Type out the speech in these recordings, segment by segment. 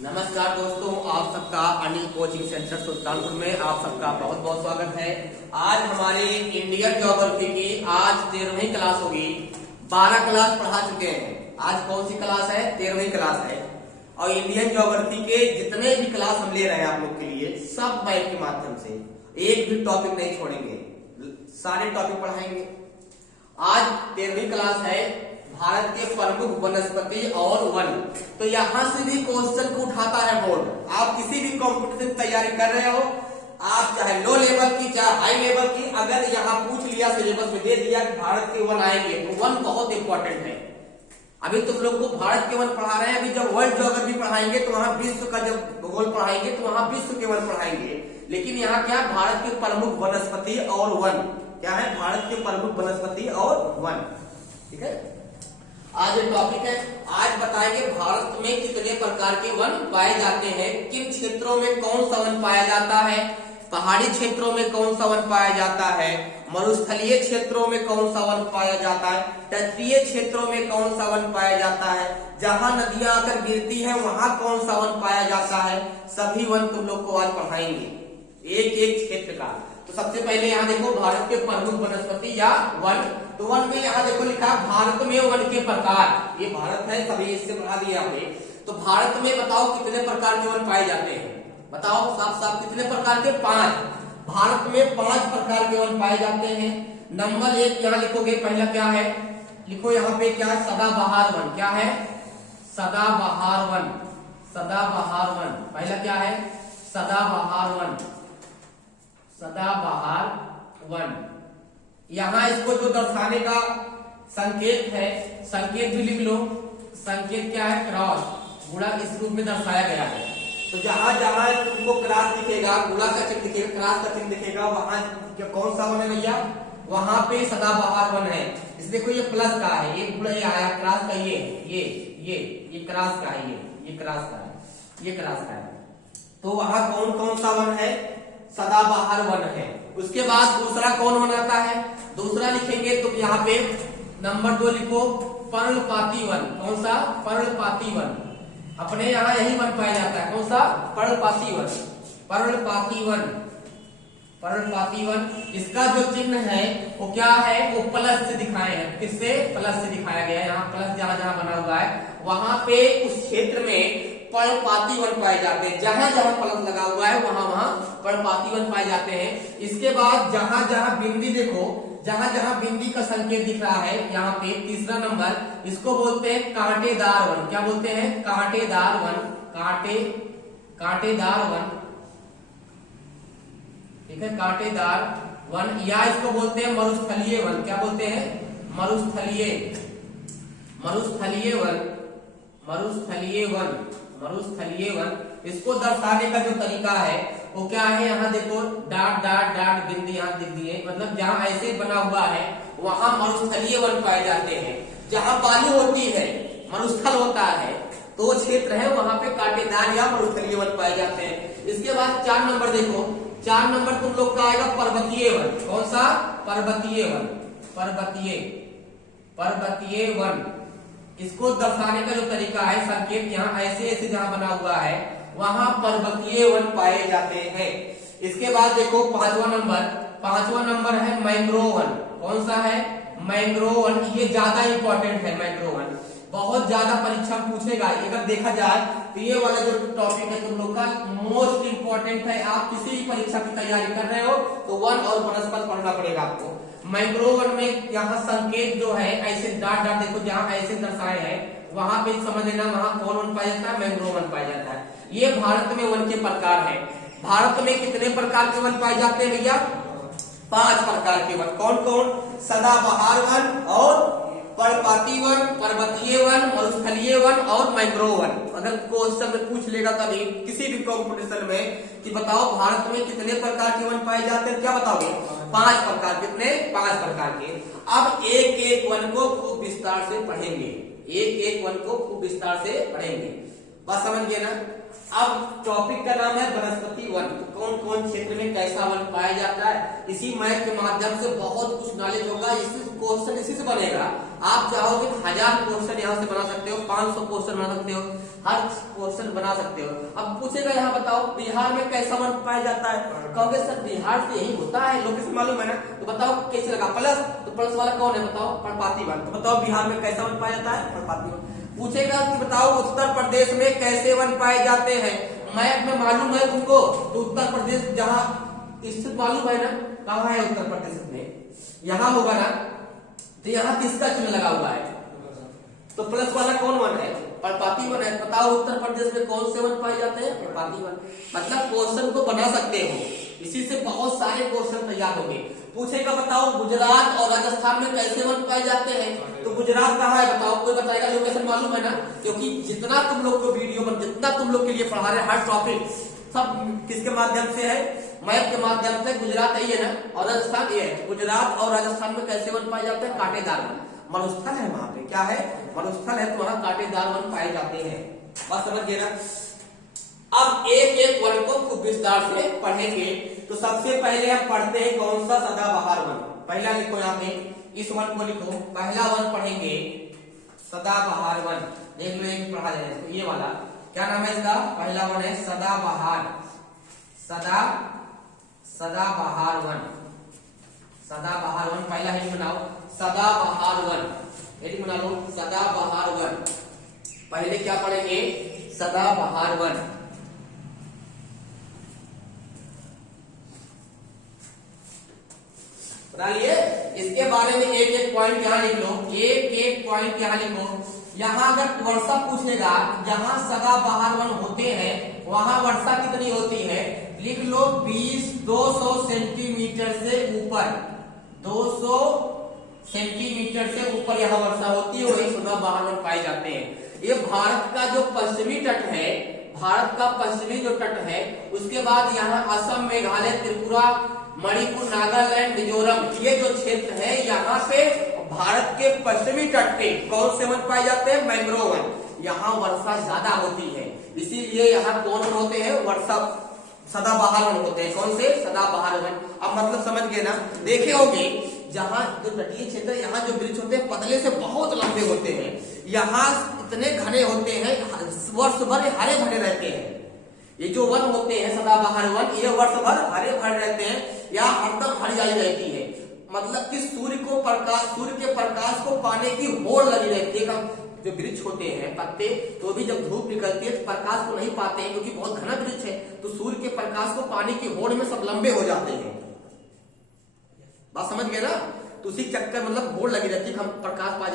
नमस्कार दोस्तों, आप सबका अनिल कोचिंग सेंटर सुल्तानपुर में आप सबका बहुत बहुत स्वागत है। आज हमारी इंडियन ज्योग्राफी की आज 13वीं क्लास होगी। 12 क्लास पढ़ा चुके हैं। आज कौन सी क्लास है? 13वीं क्लास है। और इंडियन ज्योग्राफी के जितने भी क्लास हम ले रहे हैं आप लोग के लिए सब बैच के माध्यम से, एक भी टॉपिक नहीं छोड़ेंगे, सारे टॉपिक पढ़ाएंगे। आज 13वीं क्लास है, भारत के प्रमुख वनस्पति और वन। तो यहाँ से भी क्वेश्चन को उठाता है बोर्ड। आप किसी भी कॉम्पिटिशन तैयारी कर रहे हो, आप चाहे लो लेवल की चाहे हाई लेवल की, अगर यहाँ पूछ लिया सिलेबस में दे दिया कि भारत के वन आएंगे, तो वन बहुत इंपॉर्टेंट है। अभी तुम लोग को भारत के वन पढ़ा रहे हैं, अभी जब वर्ल्ड ज्योग्राफी पढ़ाएंगे तो वहां विश्व का जब भूगोल पढ़ाएंगे तो वहां विश्व के वन पढ़ाएंगे। लेकिन यहाँ क्या, भारत के प्रमुख वनस्पति और वन क्या है? भारत के प्रमुख वनस्पति और वन। ठीक है, आज ये टॉपिक है। आज बताएंगे भारत में कितने प्रकार के वन पाए जाते हैं, किन क्षेत्रों में कौन सा वन पाया जाता है, पहाड़ी क्षेत्रों में कौन सा वन पाया जाता है, मरुस्थलीय क्षेत्रों में कौन सा वन पाया जाता है, तटीय क्षेत्रों में कौन सा वन पाया जाता है, जहां नदियां आकर गिरती हैं वहां कौन सा वन पाया जाता है। सभी वन तुम लोग को आज पढ़ाएंगे, एक एक क्षेत्र का। तो सबसे पहले यहाँ देखो भारत के प्रमुख वनस्पति या वन। तो वन में यहाँ देखो लिखा भारत में वन के प्रकार। ये भारत है, सभी इससे बढ़ा दिया हमने। तो भारत में बताओ कितने प्रकार के वन पाए जाते हैं? बताओ साफ साफ कितने प्रकार के? 5। भारत में 5 प्रकार के वन पाए जाते हैं। नंबर 1 यहाँ लिखोगे, पहला क्या है? लिखो यहाँ पे क्या? सदाबहार वन। क्या है? सदाबहार वन। सदाबहार वन पहला क्या है? सदाबहार वन। सदाबहार वन। यहां इसको जो दर्शाने का संकेत है, संकेत भी लिख लो। संकेत क्या है? क्रॉस। गुणा इस रूप में दर्शाया गया है। तो जहां जहां तुमको क्रॉस दिखेगा, गुणा का चिन्ह दिखेगा, क्रॉस का चिन्ह दिखेगा, वहां कौन सा वन है भैया? वहां पे सदाबहार वन है। इस देखो ये प्लस का है, ये गुणा आया, क्रॉस का ये क्रॉस का है, ये क्रॉस का है, ये क्रॉस का है। तो वहां कौन कौन सा वन है? सदाबहार वन है। उसके बाद दूसरा कौन वन आता है? दूसरा लिखेंगे तो यहाँ पे नंबर 2 लिखो, पर्णपाती वन। कौन सा? पर्णपाती वन। अपने यहाँ यही वन पाया जाता है। कौन सा? पर्णपाती वन। पर्णपाती वन। पर्णपाती वन। इसका जो चिन्ह है वो क्या है? वो प्लस से दिखाए हैं। किससे? प्लस से दिखाया गया है। यहाँ प्लस जहां जहां बना हुआ है वहां पे उस क्षेत्र में पर्णपाती वन पाए जाते हैं। जहां जहां प्लस लगा हुआ है वहां वहां पर्णपाती वन पाए जाते हैं। इसके बाद जहां जहां बिंदी देखो, जहां जहां बिंदी का संकेत दिख रहा है यहाँ पे तीसरा नंबर, इसको बोलते हैं कांटेदार वन। क्या बोलते हैं? कांटेदार वन। कांटेदार वन। ठीक है, कांटेदार वन। या इसको बोलते हैं मरुस्थलीय वन। क्या बोलते हैं? मरुस्थलीय वन। मरुस्थलीय वन। मरुस्थलीय वन। इसको दर्शाने का जो तरीका है वो क्या है? यहाँ देखो डॉट डॉट डॉट बिंदी यहाँ दिख दी है, मतलब जहाँ ऐसे बना हुआ है वहां मरुस्थलीय वन पाए जाते हैं। जहाँ बालू होती है, मरुस्थल होता है, तो वो क्षेत्र है वहां पे कांटेदार या मरुस्थलीय वन पाए जाते हैं। इसके बाद 4 नंबर देखो, 4 नंबर तुम लोग का आएगा पर्वतीय वन। कौन सा? पर्वतीय वन। पर्वतीय वन। इसको दर्शाने का जो तरीका है, संकेत यहाँ ऐसे ऐसे जहां बना हुआ है वहां पर्वतीय वन पाए जाते हैं। इसके बाद देखो 5वां नंबर है मैंग्रोव वन। कौन सा है? Mangrove one. ये ज्यादा इंपॉर्टेंट है। मैंग्रोव वन बहुत ज्यादा परीक्षा पूछेगा। अगर देखा जाए तो ये वाला जो टॉपिक है तुम लोग का मोस्ट इंपॉर्टेंट है। आप किसी भी परीक्षा की तैयारी कर रहे हो तो वन और वनस्पति पढ़ना पड़ेगा आपको। मैंग्रोव वन में यहाँ संकेत जो है ऐसे डॉट डॉट देखो, जहाँ ऐसे दर्शाए हैं वहां पे समझ लेना वहां कौन वन पाया जाता है? मैंग्रोव वन पाया जाता है। ये भारत में वन के प्रकार है। भारत में कितने प्रकार के वन पाए जाते हैं भैया? 5 प्रकार के वन। कौन कौन? सदाबहार वन और पर्णपाती वन, पर्वतीय वन, मरुस्थलीय वन और मैंग्रोव वन। अगर क्वेश्चन में पूछ लेगा कभी किसी भी कॉम्पिटिशन में कि बताओ भारत में कितने प्रकार के वन पाए जाते हैं, क्या बताओगे? 5 प्रकार। कितने? 5 प्रकार के। अब एक एक वन को खूब विस्तार से पढ़ेंगे। एक एक वन को खूब विस्तार से पढ़ेंगे। बस समझ गए ना? अब टॉपिक का नाम है वनस्पति वन। कौन कौन क्षेत्र में कैसा वन पाया जाता है, इसी मैथ के माध्यम से बहुत कुछ नॉलेज होगा। इसी क्वेश्चन इसी से बनेगा आप चाहोगे 1000 क्वेश्चन यहाँ से बना सकते हो, 500 क्वेश्चन बना सकते हो, हर क्वेश्चन बना सकते हो। अब पूछेगा यहाँ बताओ बिहार में कैसा वन पाया जाता है, कहोगे सर बिहार से यही होता है, लोकेशन मालूम है ना, तो बताओ कैसे लगा प्लस, तो प्लस वाला कौन है बताओ, पर्णपाती वन। तो बताओ बिहार में कैसा वन पाया जाता है, पर्णपाती वन। पूछेगा कि बताओ उत्तर प्रदेश में कैसे वन पाए जाते हैं, मैप में मालूम है तुमको, तो उत्तर प्रदेश जहाँ स्थित मालूम है ना, कहाँ है उत्तर प्रदेश में, यहाँ होगा ना, तो यहाँ किसका चिन्ह लगा हुआ है, तो प्लस वाला कौन वन है, पर्णपाती वन है। बताओ उत्तर प्रदेश में कौन से वन पाए जाते हैं, पर्णपाती वन। मतलब क्वेश्चन को बना सकते हो, इसी से बहुत सारे क्वेश्चन तैयार होंगे। पूछेगा बताओ गुजरात और राजस्थान में कैसे वन पाए जाते हैं, तो गुजरात कहाँ है बताओ, कोई बताएगा, लोकेशन मालूम है ना, क्योंकि जितना तुम लोग को वीडियो में जितना तुम लोग के लिए पढ़ा रहे हर टॉपिक सब किसके माध्यम से है, मैप के माध्यम से। गुजरात है ये ना, और राजस्थान ये है। गुजरात और राजस्थान में कैसे वन पाए जाते हैं, कांटेदार वन, मरुस्थल है वहां पे, क्या है, मरुस्थल है, तो वहां कांटेदार वन पाए जाते हैं। बात समझिए ना। अब एक एक वन को खूब विस्तार से पढ़ेंगे। तो सबसे पहले हम पढ़ते हैं कौन सा, सदाबहार वन। पहला लिखो यहाँ पे, इस वन को लिखो, पहला वन पढ़ेंगे सदाबहार वन। देख लो एक पढ़ा जाए, ये वाला क्या नाम है इसका, पहला वन है सदाबहार, सदाबहार वन, सदाबहार वन। पहला हेडिंग बनाओ सदाबहार वन, हेडिंग बना लो सदाबहार वन। पहले क्या पढ़ेंगे, सदाबहार वन। बना लिए, इसके बारे में एक एक पॉइंट यहाँ लिख लो, एक एक पॉइंट यहाँ लिखो। यहाँ अगर वर्षा पूछेगा, जहाँ सदाबहार वन होते हैं वहां वर्षा कितनी होती है, लिख लो 200 सेंटीमीटर से ऊपर, 200 सेंटीमीटर से ऊपर यहाँ वर्षा होती है, वही सदाबहार वन पाए जाते हैं। ये भारत का जो पश्चिमी तट है, भारत का पश्चिमी जो तट है, उसके बाद यहाँ असम, मेघालय, त्रिपुरा, मणिपुर, नागालैंड, मिजोरम, ये जो क्षेत्र है यहाँ पे भारत के पश्चिमी तट पे कौन से वन पाए जाते हैं, मैंग्रोव वन। यहाँ वर्षा ज्यादा होती है, इसीलिए यहाँ कौन वन होते हैं, वर्षा सदाबहार वन होते हैं। कौन से, सदाबहार वन। अब मतलब समझ गए ना। देखे होंगे जहाँ जो तटीय क्षेत्र, यहाँ जो वृक्ष होते हैं पतले से बहुत लंबे होते हैं, यहाँ इतने घने होते हैं, वर्ष भर हरे भरे रहते हैं। ये जो वन होते हैं सदाबहार वन, ये वर्ष भर हरे भरे रहते हैं, यहाँ हरदम हरियाली रहती है। मतलब कि सूर्य के प्रकाश को पाने की होड़ लगी रहती है। जो वृक्ष होते हैं पत्ते, तो भी जब धूप निकलती है तो प्रकाश को नहीं पाते हैं, क्योंकि बहुत घना वृक्ष है, तो सूर्य के प्रकाश को पाने की होड़ में सब लंबे हो जाते हैं। बात समझ गए ना। तो उसी चक्कर मतलब होड़ लगी रहती है, हम प्रकाश पा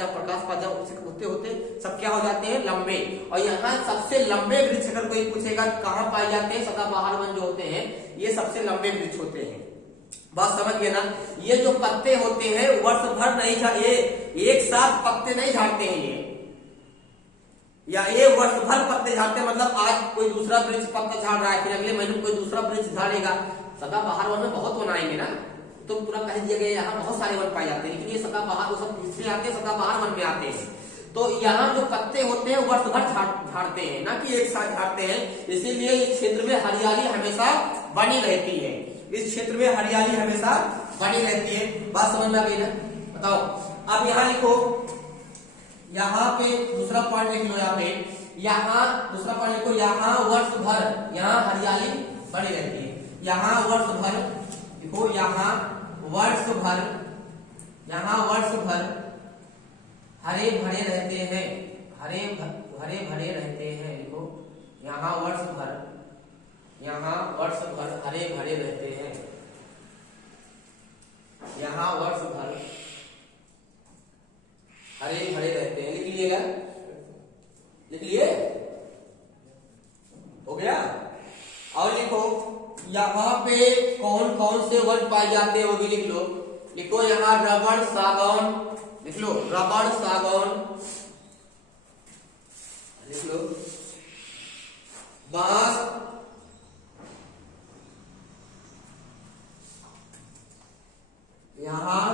जाओ, होते होते सब क्या हो जाते हैं, लंबे। और यहाँ सबसे लंबे वृक्ष अगर कोई पूछेगा कहाँ पाए जाते हैं, सदाबहार वन जो होते हैं ये सबसे लंबे वृक्ष होते हैं। बात समझ गए ना। ये जो पत्ते होते हैं वर्ष भर नहीं ये एक साथ पत्ते नहीं झाड़ते हैं, ये वर्ष भर पत्ते झाड़ते हैं। मतलब आज कोई दूसरा वृक्ष पत्ता झाड़ रहा है, फिर अगले महीने कोई दूसरा वृक्ष झाड़ेगा। सदाबहार वन में बहुत वन आएंगे ना, तो पूरा कह दिया गया यहाँ बहुत सारे वन पाए जाते हैं, लेकिन ये सदाबहार वो सब इसमें आते हैं, सदाबहार वन में आते हैं। तो यहाँ जो पत्ते होते हैं वर्ष भर झाड़ते हैं, ना कि एक साथ झाड़ते हैं। इसीलिए इस क्षेत्र में हरियाली हमेशा बनी रहती है, इस क्षेत्र में हरियाली हमेशा बनी रहती है। बात समझ में आ गई ना। बताओ अब यहाँ लिखो, यहाँ पे दूसरा पॉइंट लिख लो, यहाँ पे यहाँ दूसरा पॉइंट लिखो, यहाँ वर्ष भर यहाँ हरियाली बनी रहती है। यहाँ वर्ष भर लिखो, यहाँ वर्ष भर हरे भरे रहते हैं, हरे भरे रहते हैं। लिखो यहाँ वर्ष भर हरे भरे रहते हैं, यहाँ वर्ष भर हरे भरे रहते हैं। लिख लीजिएगा, लिख लिए, हो गया। और लिखो यहाँ पे कौन कौन से वन पाए जाते हैं वो भी लिख लो। लिखो यहाँ रबड़ सागौन, लिख लो रबड़ सागौन, लिख लो बांस, यहाँ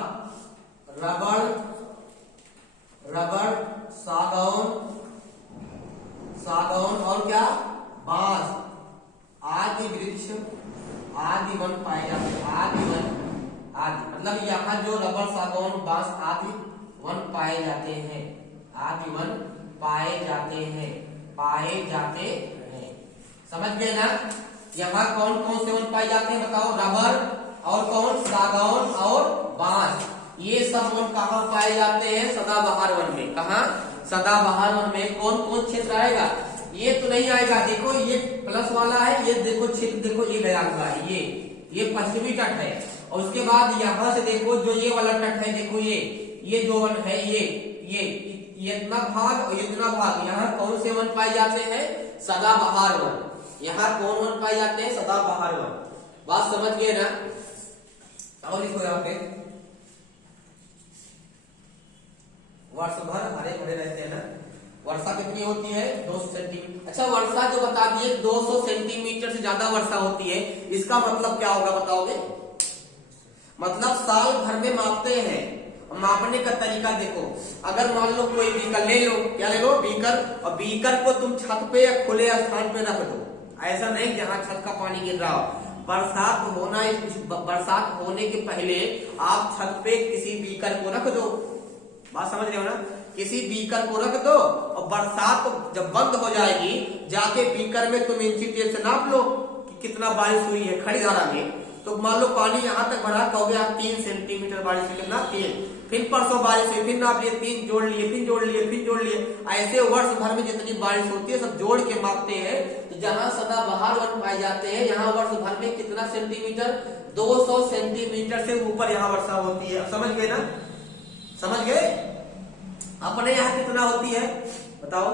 रबड़ सागौन और क्या, बांस आदि वृक्ष आदि वन पाए जाते हैं। आदि वन, आदि मतलब यहाँ जो रबड़ सागौन बांस आदि वन पाए जाते हैं, आदि वन पाए जाते हैं, पाए जाते हैं। समझ गए ना? यहाँ कौन कौन से वन पाए जाते हैं बताओ? रबर और कौन? सागौन और बांस। ये सब वन कहाँ पाए जाते हैं? सदाबहार वन में। कहाँ? सदाबहार वन में। कौन कौन क्षेत्र आएगा? ये तो नहीं आएगा, देखो ये प्लस वाला है, ये देखो क्षेत्र देखो ये गया हुआ है, ये पश्चिमी तट है। और उसके बाद यहाँ से देखो जो ये वाला तट है, देखो ये जो वन है ये इतना भाग और इतना भाग, यहाँ कौन से वन पाए जाते हैं? सदाबहार वन। यहाँ कौन वन पाए जाते हैं? सदाबहार वन। बात समझ गए ना? और लिखो यहाँ पे वर्ष भर हरे भरे रहते हैं ना। वर्षा कितनी होती है? 200 सेंटीमीटर। अच्छा, वर्षा जो बता दिए 200 सेंटीमीटर से ज्यादा वर्षा होती है, इसका मतलब क्या होगा बताओगे? मतलब साल भर में मापते हैं। मापने का तरीका देखो, अगर मान लो कोई बीकर ले लो, क्या ले लो? बीकर। और बीकर को तुम छत पे या खुले स्थान पे रख दो, ऐसा नहीं जहाँ छत का पानी गिर रहा हो। बरसात होने के पहले आप छत पे किसी बीकर को रख दो। बात समझ रहे हो ना? किसी बीकर को रख दो और बरसात जब बंद हो जाएगी, जाके बीकर में तुम इंची टेप से नाप लो कि कितना बारिश हुई है खड़ी धारा में। तो मान लो पानी यहाँ तक भरा, कहोगे आप 3 सेंटीमीटर बारिश हुई, कितना? 3। फिर परसों बारिश हुई, फिर नाप लिए, 3 जोड़ लिए, फिर जोड़ लिए, फिर जोड़ लिए। ऐसे वर्ष भर में जितनी बारिश होती है सब जोड़ के मापते हैं। तो जहाँ सदाबहार वन पाए जाते हैं, यहाँ वर्ष भर में कितना सेंटीमीटर? 200 सेंटीमीटर से ऊपर यहाँ वर्षा होती है। समझ गए ना? समझ गए? अपने यहाँ कितना होती है बताओ?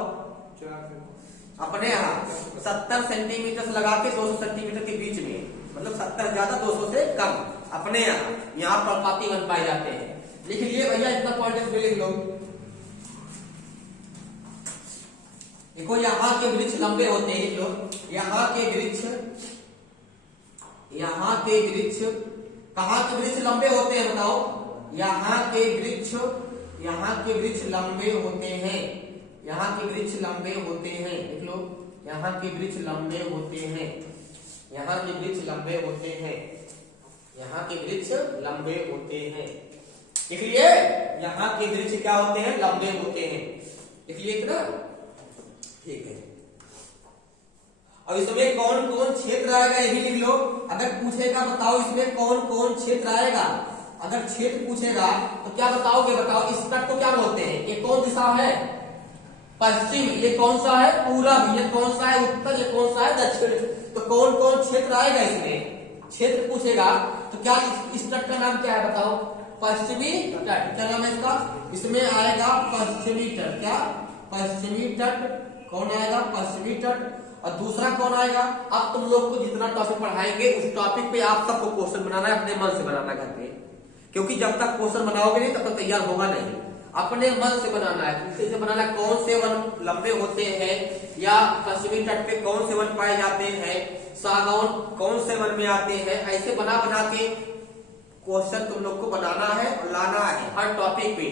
अपने यहाँ 70 सेंटीमीटर से लगा के 200 सेंटीमीटर के बीच में, मतलब 70 ज्यादा 200 से कम। अपने यहाँ पर्णपाती वन पाए जाते हैं। लिख लिए भैया, इतना पॉइंट लिख लो। देखो यहाँ के वृक्ष लंबे होते हैं, लिख लो। यहाँ के वृक्ष कहाँ के वृक्ष लंबे होते हैं बताओ? यहाँ के वृक्ष लंबे होते हैं। यहाँ के वृक्ष लंबे होते हैं, देख लो। यहाँ के वृक्ष लंबे होते हैं। यहाँ के वृक्ष लंबे होते हैं। यहाँ के वृक्ष लंबे होते हैं। देख लिए? यहाँ के वृक्ष क्या होते हैं? लंबे होते हैं। देख लिए इतना? ठीक है। अब इसमें कौन कौन क्षेत्र आएगा ये भी लिख लो। अगर पूछेगा बताओ इसमें कौन कौन क्षेत्र आएगा, अगर क्षेत्र पूछेगा तो क्या बताओगे? बताओ इस तट को क्या बोलते हैं? ये कौन दिशा है? पश्चिम। ये कौन सा है? पूरब। ये कौन सा है? उत्तर। ये कौन सा है? दक्षिण। तो कौन कौन क्षेत्र आएगा इसमें? क्षेत्र पूछेगा तो क्या इस तट का नाम क्या है बताओ? पश्चिमी तट। क्या नाम है इसका? इसमें आएगा पश्चिमी तट। क्या? पश्चिमी तट। कौन आएगा? पश्चिमी तट। और दूसरा कौन आएगा? अब तुम लोग को जितना टॉपिक पढ़ाएंगे उस टॉपिक पे आप सबको क्वेश्चन बनाना है, अपने मन से बनाना घर पे, क्योंकि जब तक क्वेश्चन बनाओगे नहीं तब तक तैयार होगा नहीं। अपने मन से बनाना है। कैसे बनाना है? कौन से वन लंबे होते हैं, या पश्चिमी तट पे कौन से वन पाए जाते हैं, सागौन कौन से वन में आते हैं, ऐसे बना बना के क्वेश्चन तुम लोग को बनाना है और लाना है हर टॉपिक पे।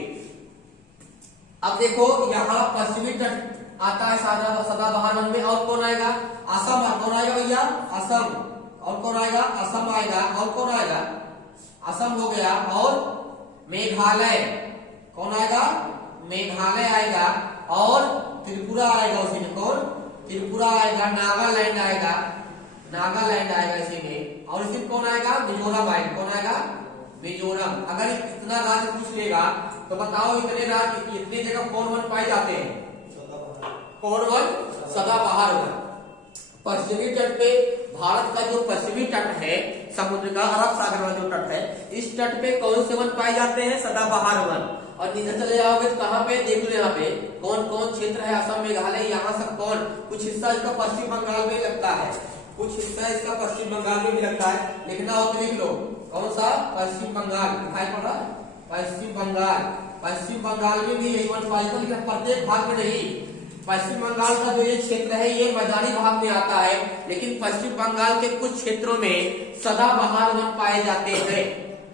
अब देखो यहाँ पश्चिमी तट आता है सदाबहार वन में, और कौन आएगा? असम। कौन आएगा भैया? असम। और कौन आएगा? असम आएगा। और कौन आएगा? असम हो गया। और मेघालय। कौन आएगा? मेघालय आएगा। और त्रिपुरा आएगा उसी में। कौन? त्रिपुरा आएगा। नागालैंड आएगा। नागालैंड आएगा इसी में। और इसी में कौन आएगा? मिजोरम आएगा। कौन आएगा? मिजोरम। अगर इतना राज्य पूछ लेगा तो बताओ इतने राज्य इतनी जगह कौन वन पाए जाते हैं? कौन वन? सदाबहार वन। पश्चिमी तट पे, भारत का जो पश्चिमी तट है समुद्र का, अरब सागर वाला जो तट है, इस तट पे कौन से वन पाए जाते हैं? सदाबहार वन। और इधर चले जाओगे तो कहाँ पे? देख लो यहाँ पे कौन कौन क्षेत्र है। असम, मेघालय, यहाँ सब कौन? कुछ हिस्सा इसका पश्चिम बंगाल में लगता है, कुछ हिस्सा इसका पश्चिम बंगाल में भी लगता है। लिखना हो तो लिख लो। कौन सा? पश्चिम बंगाल। दिखाई पड़ रहा है? पश्चिम बंगाल। पश्चिम बंगाल में भी यही वन पाए जाते हैं, प्रत्येक भाग में नहीं। पश्चिम बंगाल का जो ये क्षेत्र है ये मैदानी भाग में आता है, लेकिन पश्चिम बंगाल के कुछ क्षेत्रों में सदाबहार वन पाए जाते हैं।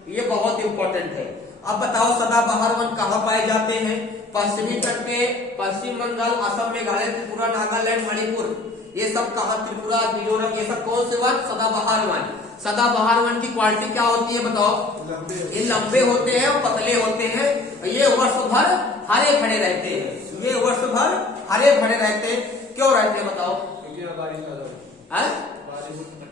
ये बहुत इंपॉर्टेंट है। अब बताओ सदाबहार वन कहाँ पाए जाते हैं? पश्चिमी तट पे, पश्चिम बंगाल, असम, मेघालय, त्रिपुरा, नागालैंड, मणिपुर, ये सब कहाँ? त्रिपुरा, मिजोरम, ये सब कौन से वन? सदाबहार वन। सदाबहार वन की क्वालिटी क्या होती है बताओ? ये लंबे होते हैं और पतले होते हैं, ये वर्ष भर हरे भरे रहते हैं, ये वर्ष भर हरे भरे रहते हैं। क्यों रहते हैं बताओ?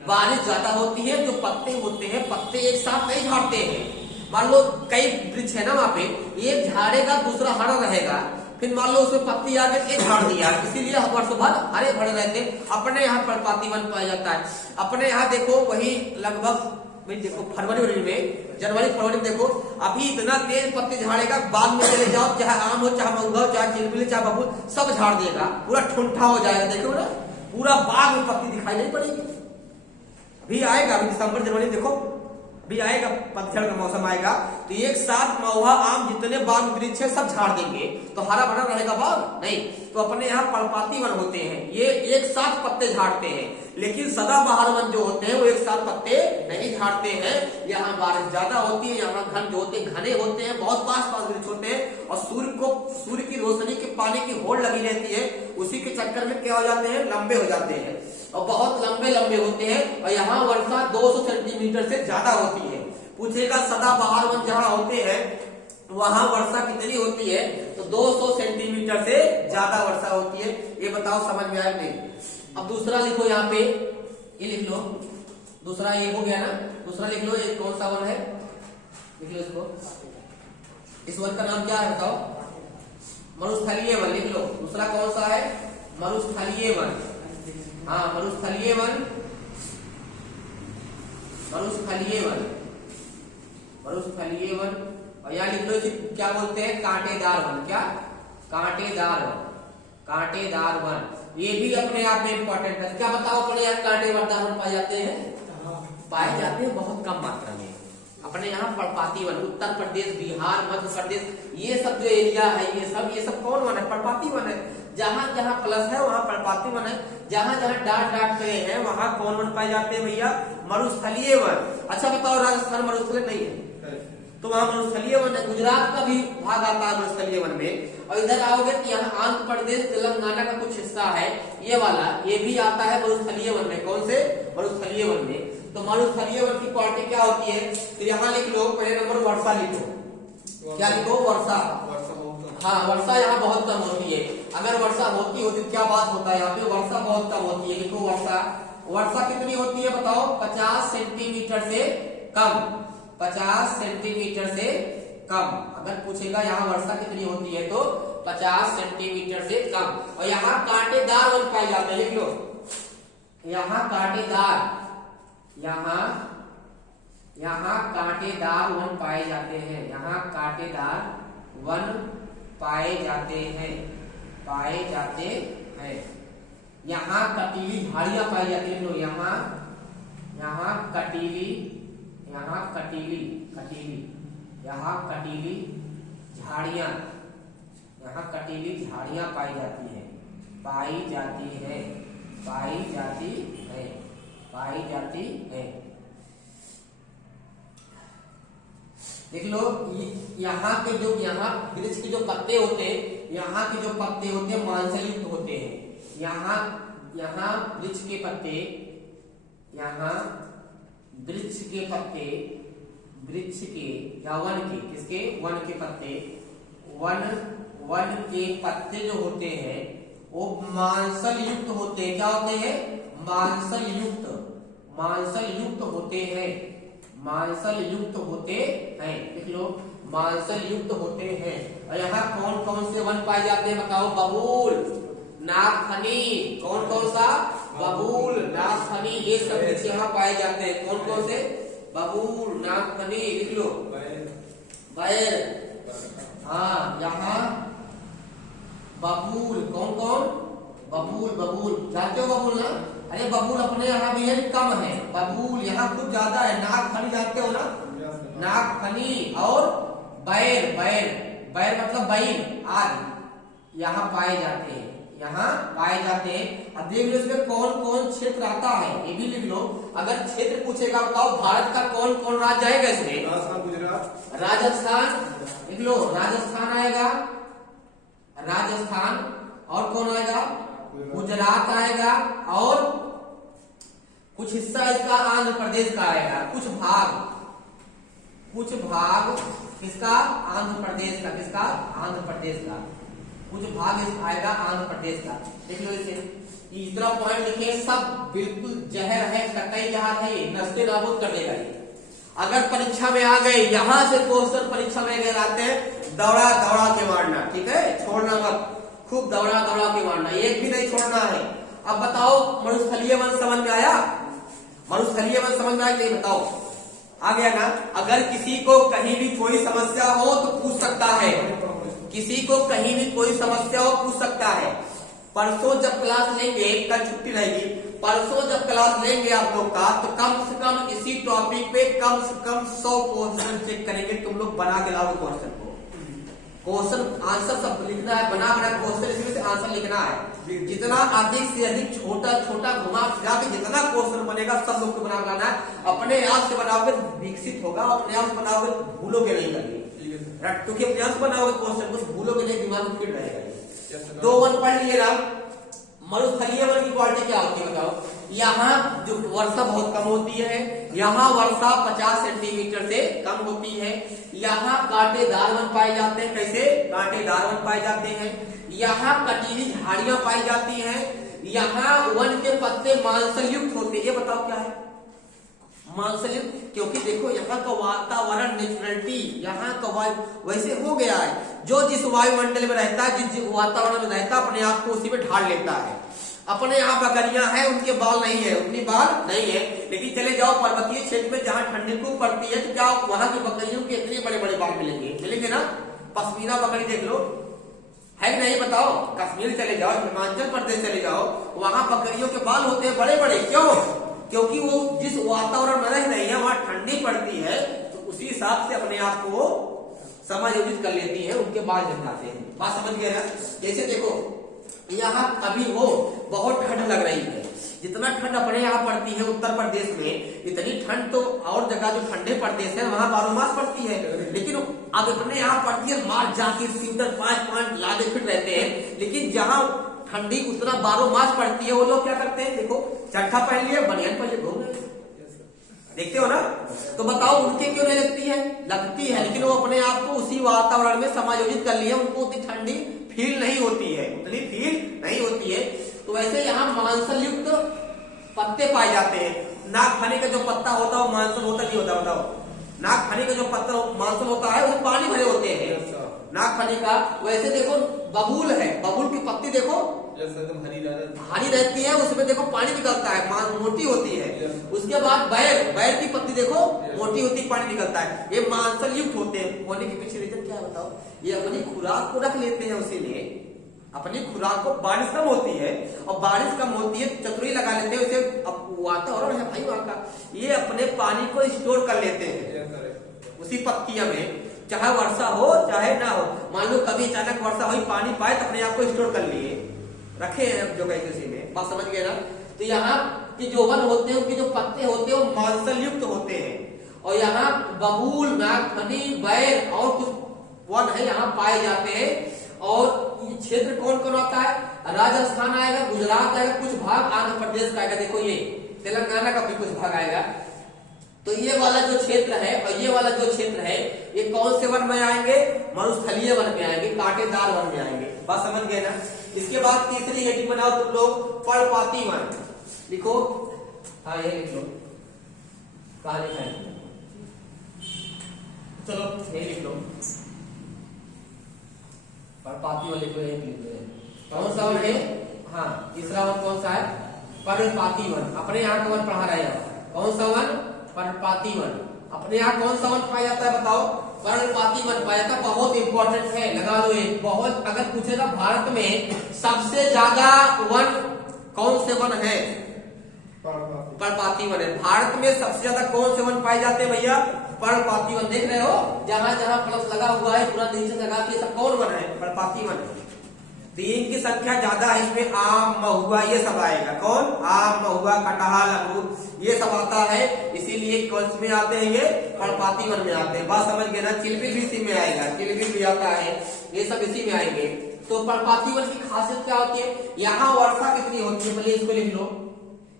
बारिश ज्यादा होती है, जो पत्ते होते हैं पत्ते एक साथ नहीं झाड़ते हैं। मान लो कई वृक्ष है ना, वहां पे एक झाड़ेगा दूसरा हरा रहेगा, फिर मान लो उसमें पत्ती आ गई एक झाड़ दिया, इसीलिए वर्ष भर हरे भरे रहते। अपने यहाँ पर्णपाती वन पाया जाता है। अपने यहाँ देखो वही लगभग देखो फरवरी में, जनवरी फरवरी में देखो अभी इतना तेज पत्ते झाड़ेगा, बाद में चले जाओ चाहे आम हो चाहे मंगा हो चाहे चिलबिली चाहे बबूल सब झाड़ देगा, पूरा ठुंठा हो जाएगा। देखो ना पूरा बाग में पत्ती दिखाई नहीं पड़ेगी। अभी आएगा, अभी दिसंबर जनवरी देखो अभी आएगा, पतझड़ का मौसम आएगा तो एक साथ महुआ आम जितने बाग वृक्ष है सब झाड़ देंगे, तो हरा भरा रहेगा बाग नहीं। तो अपने यहाँ पर्णपाती वन होते हैं, ये एक साथ पत्ते झाड़ते हैं, लेकिन सदाबहार वन जो होते हैं वो एक साथ पत्ते नहीं झाड़ते हैं। यहाँ बारिश ज्यादा होती है, यहाँ घन जो होते हैं घने होते हैं, बहुत पास पास वृक्ष होते हैं, और सूर्य की रोशनी के पानी की होड़ लगी रहती है, उसी के चक्कर में क्या हो जाते हैं, लंबे हो जाते हैं और बहुत लंबे लंबे होते हैं। और यहाँ वर्षा 200 सेंटीमीटर से ज्यादा होती है। पूछेगा सदाबहार वन जहाँ होते हैं वहां वर्षा कितनी होती है, तो 200 सेंटीमीटर से ज्यादा वर्षा होती है। ये बताओ समझ में आया नहीं? अब दूसरा लिखो, यहाँ पे ये लिख लो, दूसरा ये हो गया ना, दूसरा लिख लो, ये कौन सा वन है, लिख लो इसको। इस वन का नाम क्या है बताओ? मरुस्थलीय वन लिख लो। दूसरा कौन सा है? मरुस्थलीय वन। हाँ मरुस्थलीय वन, मरुस्थलीय वन, मरुस्थलीय वन। और यहाँ लिख लो इसे क्या बोलते हैं? कांटेदार वन। क्या? कांटेदार वन, कांटेदार वन। ये भी अपने आप में इंपॉर्टेंट है। क्या बताओ अपने यहाँ कांटेदार वन पाए जाते हैं? पाए जाते हैं बहुत कम मात्रा में। अपने यहाँ पर्णपाती वन, उत्तर प्रदेश बिहार मध्य प्रदेश ये सब जो एरिया है ये सब कौन वन है? पर्णपाती वन है। जहां जहां प्लस है वहां पर्णपाती वन है, जहां जहां डाट डाट पे है वहां कौन वन पाए जाते हैं भैया? मरुस्थलीय वन। अच्छा बताओ राजस्थान मरुस्थलीय नहीं है तो वहां मरुस्थलीय वन है। गुजरात का भी भाग आता है मरुस्थलीय वन में। और इधर आओगे तो यहाँ आंध्र प्रदेश तेलंगाना का कुछ हिस्सा है, ये वाला ये भी आता है मरुस्थलीय वन में। कौन से? मरुस्थलीय वन में। तो मरुस्थलीय वन की क्वालिटी क्या होती है? फिर यहाँ लिख लो पहले नंबर वर्षा लिखो। क्या लिखो? वर्षा। हाँ वर्षा यहाँ बहुत कम होती है। अगर वर्षा होती होती क्या बात होता है? यहाँ पे वर्षा बहुत कम होती है। लिखो वर्षा। वर्षा कितनी होती है बताओ? 50 सेंटीमीटर से कम, 50 सेंटीमीटर से कम। अगर पूछेगा यहाँ वर्षा कितनी होती है तो 50 सेंटीमीटर से कम। और यहाँ कांटेदार वन पाए जाते हैं। लिख लो यहाँ कांटेदार, यहाँ कांटेदार वन पाए जाते हैं। यहाँ कांटेदार वन पाए जाते हैं, पाए जाते हैं। यहाँ कटीली झाड़ियां पाई जाती है। यहाँ कटीली, यहाँ कटीली, यहाँ कटीली झाड़ियां, यहाँ कटीली झाड़ियां पाई जाती है, पाई जाती है, पाई जाती है, पाई जाती है। देख लो यहाँ के जो यहाँ वृक्ष के जो पत्ते होते हैं, यहाँ के जो पत्ते होते हैं मांसल युक्त होते हैं। यहाँ वृक्ष के पत्ते, यहाँ वृक्ष के पत्ते, वृक्ष के या वन के, किसके? वन के पत्ते, वन के पत्ते जो होते हैं वो मांसल युक्त होते हैं। क्या होते हैं? मांसल युक्त, मांसल युक्त होते हैं, मांसल युक्त होते हैं। देख लो मांसल युक्त होते हैं। और यहाँ कौन कौन से वन पाए जाते हैं बताओ? बबूल, नागफनी। कौन कौन सा? बबूल, नागफनी, ये सब वृक्ष यहाँ पाए जाते हैं। कौन कौन से? बबूल, नागफनी। लिख लो बैर। हाँ यहाँ बबूल, कौन कौन? बबूल, बबूल जानते हो बबूल ना? अरे बबूल अपने यहाँ भी है, कम है। बबूल यहाँ कुछ ज्यादा है। नागफनी जानते हो ना? नागफनी और बैर, बैर मतलब बैर आदि यहाँ पाए जाते हैं, यहाँ पाए जाते हैं। अब देख लो इसमें कौन कौन क्षेत्र आता है, ये भी लिख लो। अगर क्षेत्र पूछेगा बताओ भारत का कौन कौन राज्य आएगा इसमें? गुजरात, राजस्थान। लिख लो राजस्थान आएगा, राजस्थान। और कौन आएगा? गुजरात आएगा। और कुछ हिस्सा इसका आंध्र प्रदेश का आएगा, कुछ भाग किसका, आंध्र प्रदेश का, किसका, आंध्र प्रदेश का, कुछ भाग इसका आएगा आंध्र प्रदेश का। देख लो इसे, इतना पॉइंट लिखे, सब बिल्कुल जहर है, कतई जहाज है, ये नस्ते नाबूद कर देगा ये। अगर परीक्षा में आ गए, यहां से क्वेश्चन परीक्षा में अगर आते हैं, दौड़ा दौड़ा के मारना, ठीक है, छोड़ना मत, खूब दौड़ा दौड़ा के मारना, एक भी नहीं छोड़ना है। अब बताओ मरुस्थलीय वन समझ में आया, मरुस्थलीय वन समझ में आया नहीं, बताओ आ गया ना। अगर किसी को कहीं भी कोई समस्या हो तो पूछ सकता है, किसी को कहीं भी कोई समस्या हो पूछ सकता है। परसों जब क्लास लेंगे, कल छुट्टी रहेगी, परसों जब क्लास लेंगे आप लोग का, तो कम से कम इसी टॉपिक पे कम से कम 100 क्वेश्चन चेक करेंगे। तुम लोग बना के लाओ क्वेश्चन को, क्वेश्चन आंसर सब लिखना है, बना क्वेश्चन इसमें से आंसर लिखना है। जितना अधिक से अधिक छोटा छोटा घुमा फिरा के जितना क्वेश्चन बनेगा सब लोग को बनाना है। अपने आप से बनाओगे विकसित होगा, अपने आप से बनाओगे भूलोगे नहीं कभी, क्योंकि अपने आप से बनाओगे क्वेश्चन को भूलोगे नहीं, दिमाग में फिट रहेगा। 2 वन पढ़ लिए ना। मरुस्थलीय वन की क्वालिटी क्या होती है बताओ। यहाँ जो वर्षा बहुत कम होती है, यहाँ वर्षा 50 सेंटीमीटर से कम होती है। यहाँ कांटेदार वन पाए जाते हैं, कैसे, कांटेदार वन पाए जाते हैं। यहाँ कटीली झाड़ियां पाई जाती हैं। यहाँ वन के पत्ते मांसल युक्त होते हैं। ये बताओ क्या है मांसल युक्त, क्योंकि देखो यहाँ का वातावरण नेचुरलिटी, यहाँ का वायु वैसे हो गया है, जो जिस वायुमंडल में रहता है, जिस वातावरण में रहता है, अपने आप को उसी में ढाल लेता है। अपने यहाँ बकरियां हैं, उनके बाल नहीं है, उतनी बाल नहीं है, लेकिन चले जाओ पर्वतीय क्षेत्र में जहाँ ठंडी खूब पड़ती है, तो क्या वहां की बकरियों के इतने बड़े बड़े बाल मिलेंगे ना। पश्मीना बकरी देख लो, है कि नहीं बताओ। कश्मीर चले जाओ, हिमाचल प्रदेश चले जाओ, वहां बकरियों के बाल होते हैं बड़े बड़े। क्यों, क्योंकि वो जिस वातावरण में रह रही है वहां ठंडी पड़ती है, तो उसी हिसाब से अपने आप को समायोजित कर लेती है, उनके बाल जम जाते हैं। बात समझ गए ना। जैसे देखो यहाँ अभी हो बहुत ठंड लग रही है, जितना ठंड अपने यहाँ पड़ती है उत्तर प्रदेश में, इतनी ठंड तो और जगह जो ठंडे प्रदेश है वहां 12 मास पड़ती है, लेकिन अब अपने यहाँ पड़ती है मार्च जैकेट स्वेटर 5 लादे फिट रहते हैं। लेकिन जहाँ ठंडी उतना 12 मास पड़ती है, वो लोग क्या करते हैं, देखो चट्टा पहन लिया, बनियान पहन लिया, घूम रहे, देखते हो ना। तो बताओ उनके क्यों नहीं लगती है, लगती है, लेकिन वो अपने आप को उसी वातावरण में समायोजित कर लिया, उनको उतनी ठंडी फील नहीं होती है, उतनी फील नहीं होती है। तो वैसे यहाँ मांसल युक्त पत्ते पाए जाते हैं। नागफनी का जो पत्ता होता है वो मांसल होता नहीं होता, बताओ। नागफनी का जो पत्ता मांसल होता है वो पानी भरे होते हैं, नागफनी का। वैसे देखो बबूल है, बबूल की पत्ती देखो हरी रहती है, उसमें देखो पानी निकलता है, मोटी होती है। उसके बाद बैर की पत्ती देखो मोटी होती है, पानी निकलता है। ये मांसल युक्त होते हैं। होने के पीछे रीजन क्या है बताओ। ये अपनी खुराक को रख लेते हैं, उसी में अपनी खुराक को, बारिश कम होती है और बारिश कम होती है चतुरी लगा लेते हैं, उसे वातावरण है भाई वहां का, ये अपने पानी को स्टोर कर लेते हैं उसी पत्तियां में, चाहे वर्षा हो चाहे ना हो। मान लो कभी अचानक वर्षा हुई, पानी पाए तो अपने आप को स्टोर कर लिए, रखे हैं जो कहीं किसी में। बात समझ गए ना। तो यहाँ के जो वन होते हैं, उनके जो पत्ते होते हैं वो मांसल युक्त होते हैं। और यहाँ बबूल, नागफनी, बैर और कुछ वन है यहाँ पाए जाते हैं। और ये क्षेत्र कौन कौन आता है, राजस्थान आएगा, गुजरात आएगा, कुछ भाग आंध्र प्रदेश का आएगा। देखो ये तेलंगाना का भी कुछ भाग आएगा। तो ये वाला जो क्षेत्र है और ये वाला जो क्षेत्र है, ये कौन से वन में आएंगे, मरुस्थलीय वन में आएंगे, कांटेदार वन में आएंगे। बात समझ गए ना। इसके बाद तीसरी हेडिंग बनाओ तुम लोग, पर्णपाती वन लिखो। हाँ ये लिख लो, कहा लिखा है, चलो ये लिख लो, पर्णपाती वन लिख लो, एक लिख लो। कौन सा वन है, हाँ तीसरा वन कौन सा है, पर्णपाती वन। अपने यहाँ का वन पढ़ा रहे हैं, कौन सा वन, पर्णपाती वन। अपने यहाँ कौन सा वन पाया जाता है बताओ, पर्णपाती वन पाया जाता है। बहुत इंपॉर्टेंट है, लगा लो ये बहुत। अगर पूछेगा भारत में सबसे ज्यादा वन कौन से वन है, पर्णपाती वन है। भारत में सबसे ज्यादा कौन से वन पाए जाते हैं भैया, पर्णपाती वन। देख रहे हो जहां जहां प्लस लगा हुआ है पूरा नीचे लगा के, सब कौन वन है, पर्णपाती वन। तो इनकी संख्या ज्यादा है, इसमें आम, महुआ ये सब आएगा। कौन, आम, महुआ, कटहल, अमरूद ये सब आता है, इसीलिए कौन में आते हैं, ये पर्णपाती वन में आते हैं। बात समझ गए ना। चिलबिल भी इसी में आएगा, चिलबिल भी आता है, ये सब इसी में आएंगे। तो पर्णपाती वन की खासियत क्या होती है, यहाँ वर्षा कितनी होती है, पहले इसको लिख लो।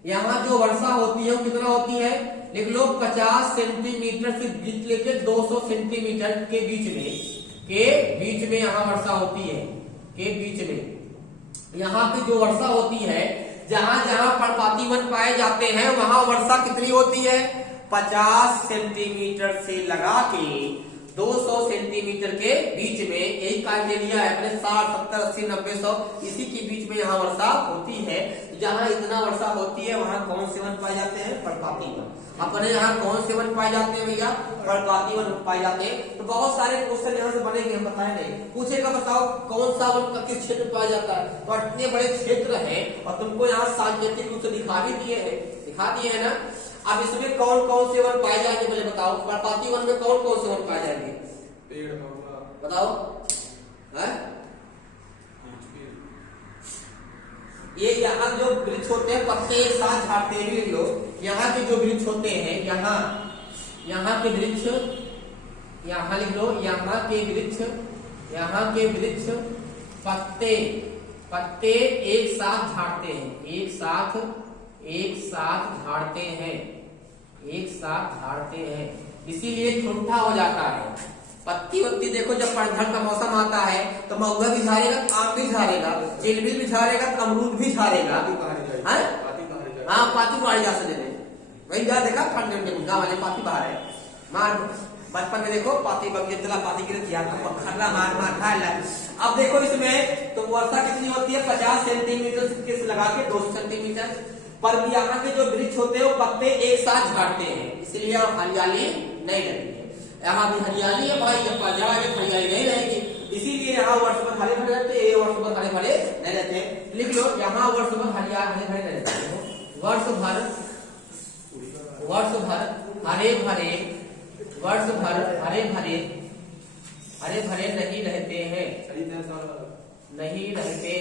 यहाँ जो वर्षा होती है वो कितना होती है, लिख लो 50 सेंटीमीटर से लेके 200 सेंटीमीटर के बीच में यहाँ वर्षा होती है, के बीच में यहाँ पे जो वर्षा होती है, जहां जहां पर्णपाती वन पाए जाते हैं वहां वर्षा कितनी होती है, 50 सेंटीमीटर से लगा के 200 सेंटीमीटर के बीच में। एक काम ले लिया है अपने 60, 70, 80, 90, 100 इसी के बीच में यहाँ वर्षा होती है। जहां इतना वर्षा होती है वहां कौन से वन पाए जाते हैं, पर्णपाती वन। अपने यहाँ कौन से वन पाए जाते हैं भैया, पर्णपाती वन पाए जाते हैं। तो बहुत सारे क्वेश्चन यहाँ से बनेंगे, हम बताए नहीं, पूछेगा बताओ कौन सा वन किस क्षेत्र में पाया जाता है। तो इतने बड़े क्षेत्र है और तुमको यहाँ सांकेतिक रूप से दिखा दिए है ना। अब इसमें कौन कौन से वन पाए जाएंगे पहले बताओ, पर्णपाती वन में कौन कौन से वन पाए जाएंगे, पेड़ बताओ है? ये यहाँ जो वृक्ष होते हैं पत्ते एक साथ झाड़ते हैं, लिख लो यहाँ के जो वृक्ष होते हैं, यहाँ के वृक्ष, यहाँ लिख लो यहाँ के वृक्ष पत्ते एक साथ झाड़ते हैं, एक साथ झाड़ते हैं, इसीलिए ठुठा हो जाता है। पत्ती वत्ती देखो जब पतझड़ का मौसम आता है तो महुआ भी झाड़ेगा, आम भी झाड़ेगा, चिलबिल भी झाड़ेगा, अमरूद भी झाड़ेगा। हाँ पाती बाहर जा सकते वही जा देखा गाँव वाले पाती बाहर है, मार बचपन में देखो पाती बगीचला पाती गिर मार खा। अब देखो इसमें तो वर्षा कितनी होती है, 50 सेंटीमीटर से लगा के 200 सेंटीमीटर। पर यहाँ के जो वृक्ष होते हैं वो पत्ते एक साथ झाड़ते हैं, इसलिए हरियाली नहीं रहती है। यहाँ भी हरियाली है भाई, जब हरियाली नहीं रहेगी, इसीलिए यहाँ वर्ष भर हरे भरे रहते हैं, वर्ष भर हरे भरे नहीं रहते। लिख लो यहाँ वर्ष भर हरे भरे नहीं रहते, वर्ष भर हरे भरे नहीं रहते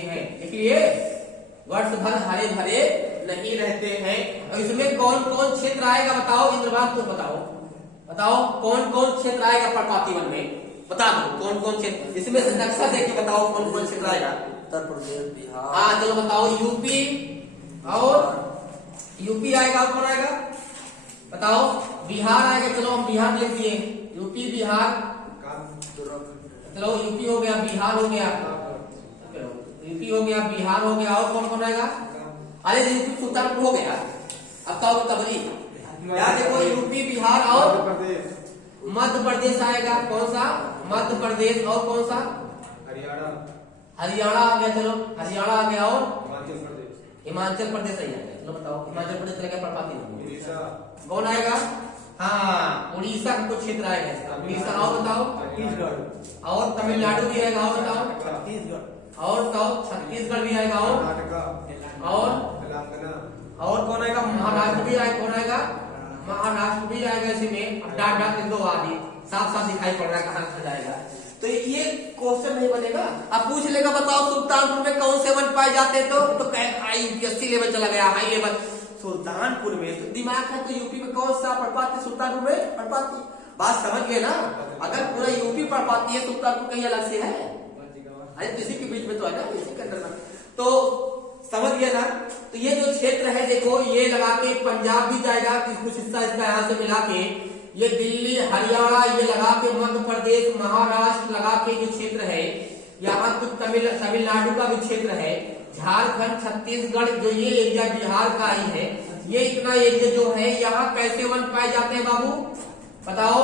हैं, इसलिए वर्ष भर हरे भरे नहीं रहते हैं। और इसमें कौन कौन क्षेत्र आएगा बताओ, इंद्रबाग तो बताओ कौन कौन क्षेत्र आएगा पर्णपाती वन में, बता दो कौन कौन क्षेत्र। इसमें से नक्शा देख के बताओ कौन कौन क्षेत्र आएगा। उत्तर प्रदेश, बिहार। हाँ चलो बताओ, यूपी आएगा, और कौन आएगा बताओ, बिहार आएगा। चलो हम बिहार लिख दिए, यूपी बिहार, चलो यूपी हो गया, बिहार हो गया, यूपी हो गया, बिहार हो गया, और कौन कौन आएगा, अरे यूपी सुल्तानपुर हो गया। अब तो तबरी याद देखो, यूपी बिहार और मध्य प्रदेश आएगा, कौन सा, मध्य प्रदेश, और कौन सा, हरियाणा आ गया। चलो हरियाणा आ गया, और हिमाचल प्रदेश आ गया। चलो बताओ हिमाचल प्रदेश रहेगा पर्णपाती, कौन आएगा, हाँ उड़ीसा का कुछ क्षेत्र आएगा, उड़ीसा। और बताओ छत्तीसगढ़, और तमिलनाडु भी आएगा, और बताओ छत्तीसगढ़, और बताओ छत्तीसगढ़ भी आएगा, और कौन आएगा, महाराष्ट्र भी आएगा, कौन आएगा, महाराष्ट्र भी आएगा। इसी में अब डाट डाट दो आदि साफ साफ दिखाई पड़ रहा है कहां से जाएगा। तो ये क्वेश्चन नहीं बनेगा। अब पूछ लेगा बताओ सुल्तानपुर में कौन से वन पाए जाते, तो यूपीएससी लेवल चला गया, हाई लेवल। सुल्तानपुर में तो दिमाग है, तो यूपी में कौन सा पर्णपाती, सुल्तानपुर में पर्णपाती। बात समझ गए ना, अगर पूरा यूपी पर्णपाती है, सुल्तानपुर कहीं अलग से है, अरे किसी के बीच में तो है ना, इसी के अंदर। तो समझ गया ना। तो ये जो क्षेत्र है देखो, ये लगा के पंजाब भी जाएगा, कुछ हिस्सा इसका यहाँ से मिला के, ये दिल्ली हरियाणा ये लगा के, मध्य प्रदेश महाराष्ट्र लगा के जो क्षेत्र है, यहाँ कुछ तमिलनाडु का भी क्षेत्र है, झारखंड छत्तीसगढ़ जो ये एरिया बिहार का ही है, ये इतना एरिया जो है, यहाँ कैसे वन पाए जाते हैं बाबू बताओ,